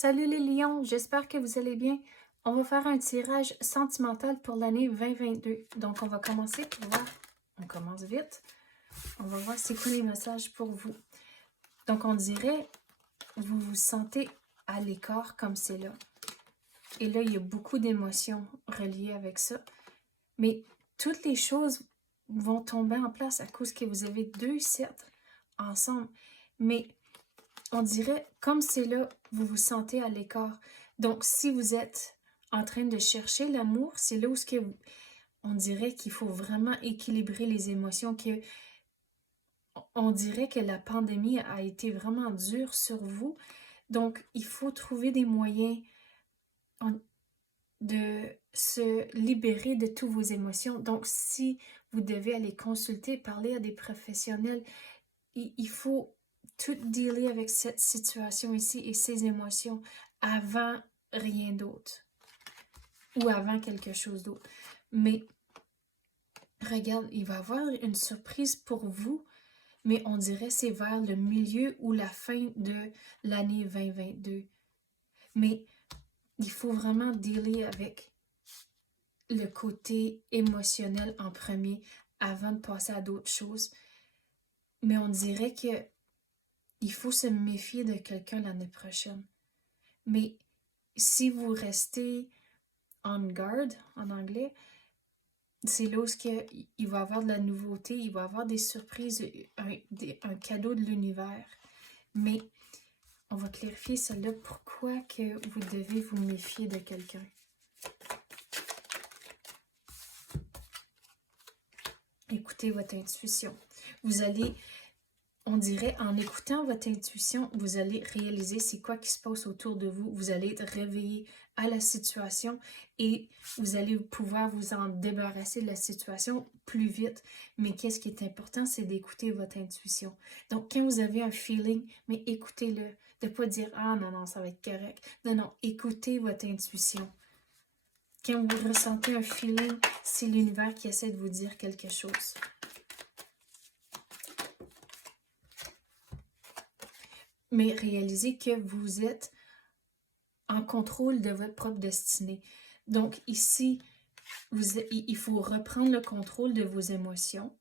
Salut les lions, j'espère que vous allez bien. On va faire un tirage sentimental pour l'année 2022. Donc, on va commencer pour voir. On commence vite. On va voir c'est quoi les messages pour vous. Donc, on dirait, vous vous sentez à l'écart comme c'est là. Et là, il y a beaucoup d'émotions reliées avec ça. Mais toutes les choses vont tomber en place à cause que vous avez deux sets ensemble. Mais on dirait, comme c'est là, vous vous sentez à l'écart. Donc, si vous êtes en train de chercher l'amour, c'est là où on dirait qu'il faut vraiment équilibrer les émotions, on dirait que la pandémie a été vraiment dure sur vous. Donc, il faut trouver des moyens de se libérer de toutes vos émotions. Donc, si vous devez aller consulter, parler à des professionnels, il faut tout dealer avec cette situation ici et ces émotions avant rien d'autre ou avant quelque chose d'autre. Mais regarde, il va y avoir une surprise pour vous, mais on dirait c'est vers le milieu ou la fin de l'année 2022. Mais il faut vraiment dealer avec le côté émotionnel en premier avant de passer à d'autres choses. Mais on dirait que il faut se méfier de quelqu'un l'année prochaine. Mais si vous restez on guard, en anglais, c'est là où il va y avoir de la nouveauté, il va y avoir des surprises, un cadeau de l'univers. Mais on va clarifier cela. Pourquoi que vous devez vous méfier de quelqu'un? Écoutez votre intuition. Vous allez... On dirait, en écoutant votre intuition, vous allez réaliser c'est quoi qui se passe autour de vous. Vous allez être réveillé à la situation et vous allez pouvoir vous en débarrasser de la situation plus vite. Mais qu'est-ce qui est important, c'est d'écouter votre intuition. Donc, quand vous avez un feeling, mais écoutez-le. De ne pas dire « Ah non, non, ça va être correct ». Non, non, écoutez votre intuition. Quand vous ressentez un feeling, c'est l'univers qui essaie de vous dire quelque chose. Mais réalisez que vous êtes en contrôle de votre propre destinée. Donc ici, il faut reprendre le contrôle de vos émotions,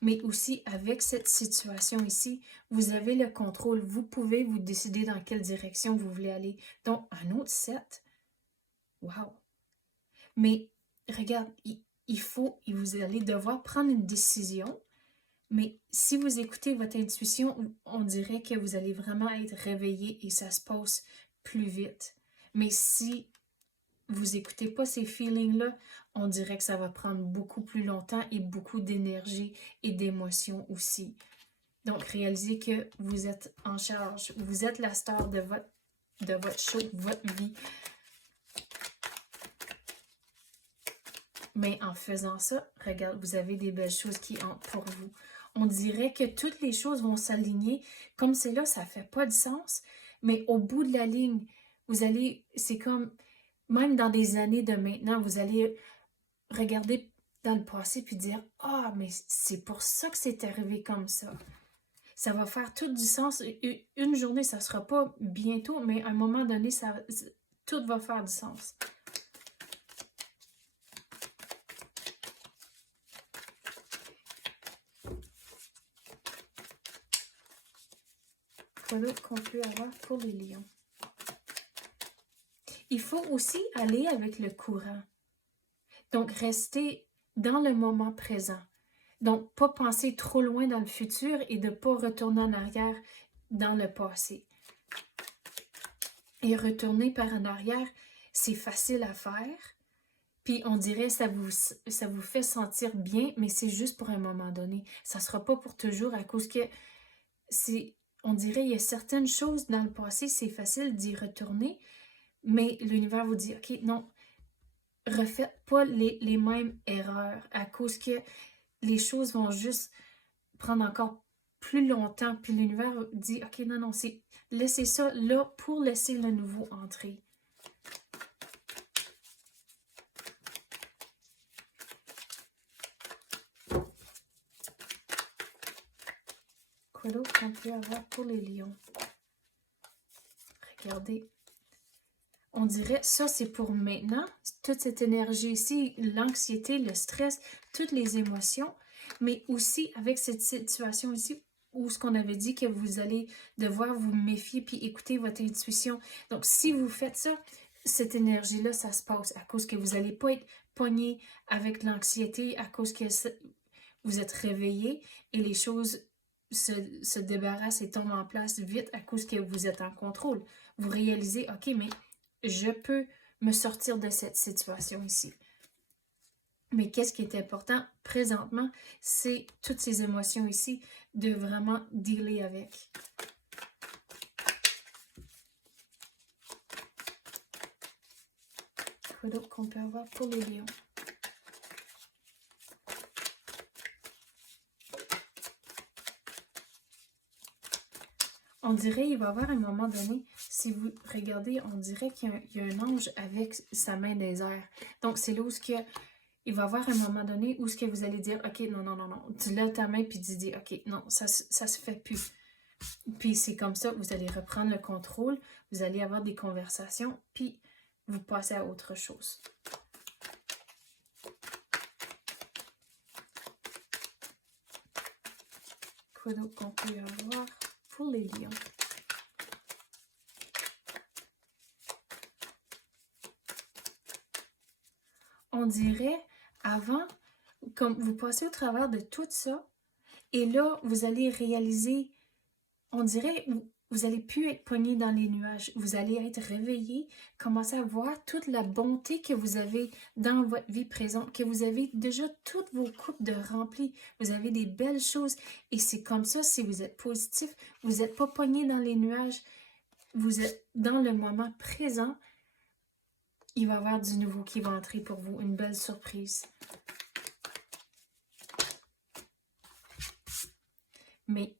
mais aussi avec cette situation ici, vous avez le contrôle. Vous pouvez vous décider dans quelle direction vous voulez aller. Donc, un autre set. Wow! Mais regarde, vous allez devoir prendre une décision. Mais si vous écoutez votre intuition, on dirait que vous allez vraiment être réveillé et ça se passe plus vite. Mais si vous n'écoutez pas ces feelings-là, on dirait que ça va prendre beaucoup plus longtemps et beaucoup d'énergie et d'émotion aussi. Donc, réalisez que vous êtes en charge. Vous êtes la star de votre show, de votre vie. Mais en faisant ça, regarde, vous avez des belles choses qui entrent pour vous. On dirait que toutes les choses vont s'aligner. Comme c'est là, ça ne fait pas de sens. Mais au bout de la ligne, c'est comme, même dans des années de maintenant, vous allez regarder dans le passé puis dire « Ah, mais c'est pour ça que c'est arrivé comme ça. » Ça va faire tout du sens. Une journée, ça ne sera pas bientôt, mais à un moment donné, tout va faire du sens. Voilà qu'on peut avoir pour les lions. Il faut aussi aller avec le courant. Donc, rester dans le moment présent. Donc, pas penser trop loin dans le futur et de ne pas retourner en arrière dans le passé. Et retourner par en arrière, c'est facile à faire. Puis on dirait ça vous fait sentir bien, mais c'est juste pour un moment donné. Ça ne sera pas pour toujours à cause que on dirait il y a certaines choses dans le passé, c'est facile d'y retourner, mais l'univers vous dit, OK, non, refaites pas les mêmes erreurs à cause que les choses vont juste prendre encore plus longtemps. Puis l'univers dit, OK, non, non, laissez ça là pour laisser le nouveau entrer. Quoi d'autre qu'on peut avoir pour les lions? Regardez, on dirait, ça c'est pour maintenant, toute cette énergie ici, l'anxiété, le stress, toutes les émotions, mais aussi avec cette situation ici, où ce qu'on avait dit que vous allez devoir vous méfier puis écouter votre intuition. Donc, si vous faites ça, cette énergie-là, ça se passe à cause que vous n'allez pas être pogné avec l'anxiété, à cause que vous êtes réveillé et les choses se débarrassent et tombent en place vite à cause que vous êtes en contrôle. Vous réalisez, OK, mais je peux me sortir de cette situation ici. Mais qu'est-ce qui est important présentement, c'est toutes ces émotions ici, de vraiment dealer avec. Quoi d'autre qu'on peut avoir pour les lions? On dirait, il va y avoir un moment donné, si vous regardez, on dirait qu'il y a un ange avec sa main des airs. Donc, c'est là où il va y avoir un moment donné où ce que vous allez dire, OK, non, non, non, non. Tu lèves ta main puis tu dis, OK, non, ça se fait plus. Puis c'est comme ça que vous allez reprendre le contrôle, vous allez avoir des conversations, puis vous passez à autre chose. Quoi d'autre qu'on peut avoir pour les lions? On dirait, avant, comme vous passez au travers de tout ça, et là, vous allez réaliser, on dirait, vous allez plus être pogné dans les nuages. Vous allez être réveillé, commencer à voir toute la bonté que vous avez dans votre vie présente, que vous avez déjà toutes vos coupes de remplies. Vous avez des belles choses. Et c'est comme ça, si vous êtes positif, vous n'êtes pas pogné dans les nuages. Vous êtes dans le moment présent. Il va y avoir du nouveau qui va entrer pour vous. Une belle surprise. Mais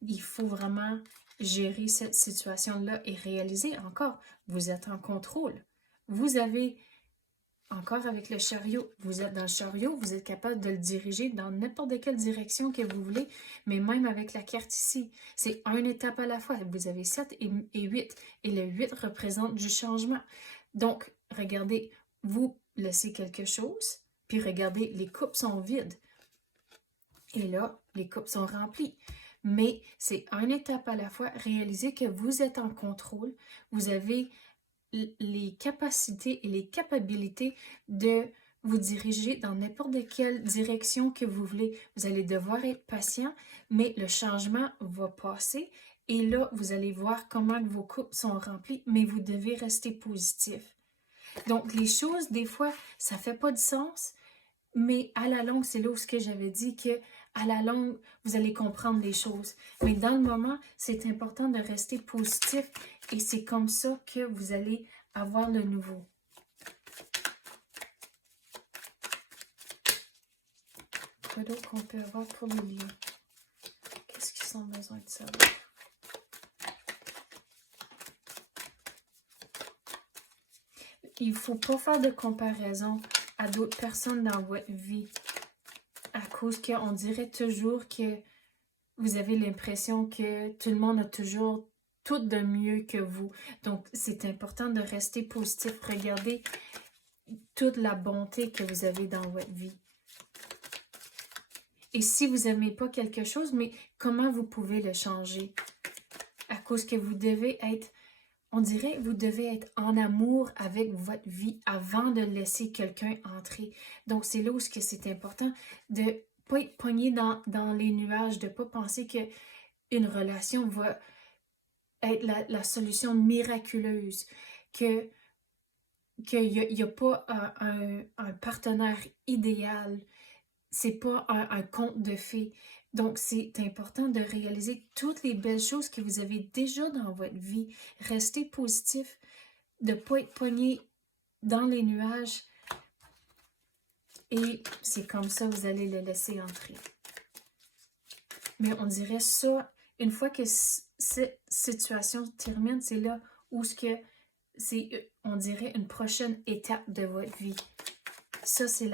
il faut vraiment gérer cette situation-là et réaliser encore, vous êtes en contrôle. Vous avez, encore avec le chariot, vous êtes dans le chariot, vous êtes capable de le diriger dans n'importe quelle direction que vous voulez, mais même avec la carte ici, c'est une étape à la fois. Vous avez 7 et 8, et le 8 représente du changement. Donc, regardez, vous laissez quelque chose, puis regardez, les coupes sont vides. Et là, les coupes sont remplies. Mais c'est une étape à la fois. Réalisez que vous êtes en contrôle. Vous avez les capacités et les capacités de vous diriger dans n'importe quelle direction que vous voulez. Vous allez devoir être patient, mais le changement va passer. Et là, vous allez voir comment vos coupes sont remplies, mais vous devez rester positif. Donc, les choses, des fois, ça ne fait pas de sens, mais à la longue, c'est là où j'avais dit que à la longue, vous allez comprendre les choses. Mais dans le moment, c'est important de rester positif et c'est comme ça que vous allez avoir le nouveau. Quoi d'autre qu'on peut avoir pour les lions? Qu'est-ce qu'ils ont besoin de savoir? Il ne faut pas faire de comparaison à d'autres personnes dans votre vie. À cause qu'on dirait toujours que vous avez l'impression que tout le monde a toujours tout de mieux que vous. Donc, c'est important de rester positif. Regardez toute la bonté que vous avez dans votre vie. Et si vous n'aimez pas quelque chose, mais comment vous pouvez le changer? À cause que vous devez être, on dirait, vous devez être en amour avec votre vie avant de laisser quelqu'un entrer. Donc, c'est là où c'est important de ne pas être pogné dans les nuages, de ne pas penser qu'une relation va être la solution miraculeuse, qu'il n'y a pas un partenaire idéal, c'est pas un conte de fées. Donc, c'est important de réaliser toutes les belles choses que vous avez déjà dans votre vie. Restez positif, de ne pas être pogné dans les nuages. Et c'est comme ça que vous allez le laisser entrer. Mais on dirait ça, une fois que cette situation termine, c'est là où c'est, on dirait, une prochaine étape de votre vie. Ça, c'est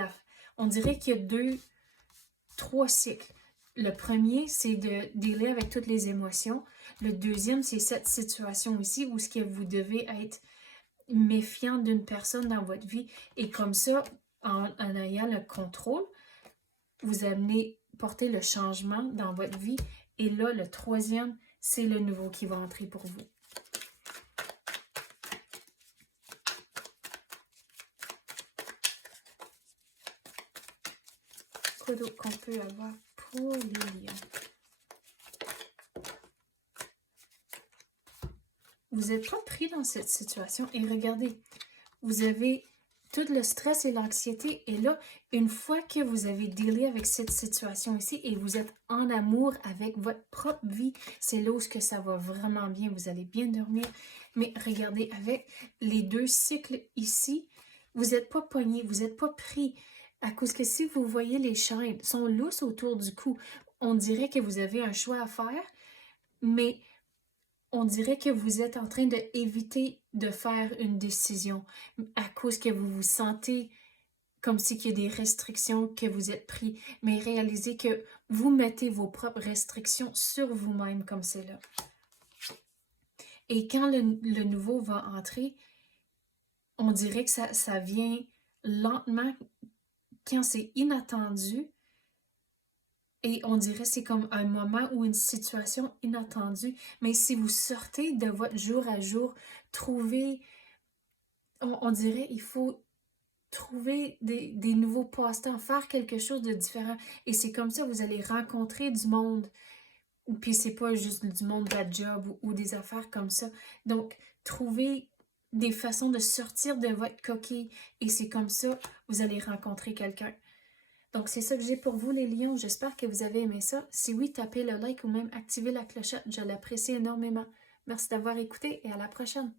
on dirait qu'il y a 3 cycles. Le premier, c'est de dealer avec toutes les émotions. Le deuxième, c'est cette situation ici où ce que vous devez être méfiant d'une personne dans votre vie. Et comme ça, en ayant le contrôle, vous amenez porter le changement dans votre vie. Et là, le troisième, c'est le nouveau qui va entrer pour vous. Quoi d'autre qu'on peut avoir pour les lions? Vous n'êtes pas pris dans cette situation et regardez, vous avez tout le stress et l'anxiété et là, une fois que vous avez dealé avec cette situation ici et vous êtes en amour avec votre propre vie, c'est là où ça va vraiment bien, vous allez bien dormir. Mais regardez, avec les deux cycles ici, vous n'êtes pas pogné, vous n'êtes pas pris. À cause que si vous voyez les chaînes sont lousses autour du cou, on dirait que vous avez un choix à faire, mais on dirait que vous êtes en train d'éviter de faire une décision à cause que vous vous sentez comme si il y a des restrictions que vous êtes pris. Mais réalisez que vous mettez vos propres restrictions sur vous-même comme c'est là. Et quand le nouveau va entrer, on dirait que ça vient lentement quand c'est inattendu. Et on dirait que c'est comme un moment ou une situation inattendue. Mais si vous sortez de votre jour à jour, trouvez, on dirait il faut trouver des nouveaux passe-temps, faire quelque chose de différent. Et c'est comme ça que vous allez rencontrer du monde. Puis c'est pas juste du monde de la job ou des affaires comme ça. Donc, trouvez des façons de sortir de votre coquille. Et c'est comme ça que vous allez rencontrer quelqu'un. Donc, c'est ça que j'ai pour vous, les lions. J'espère que vous avez aimé ça. Si oui, tapez le like ou même activez la clochette. Je l'apprécie énormément. Merci d'avoir écouté et à la prochaine.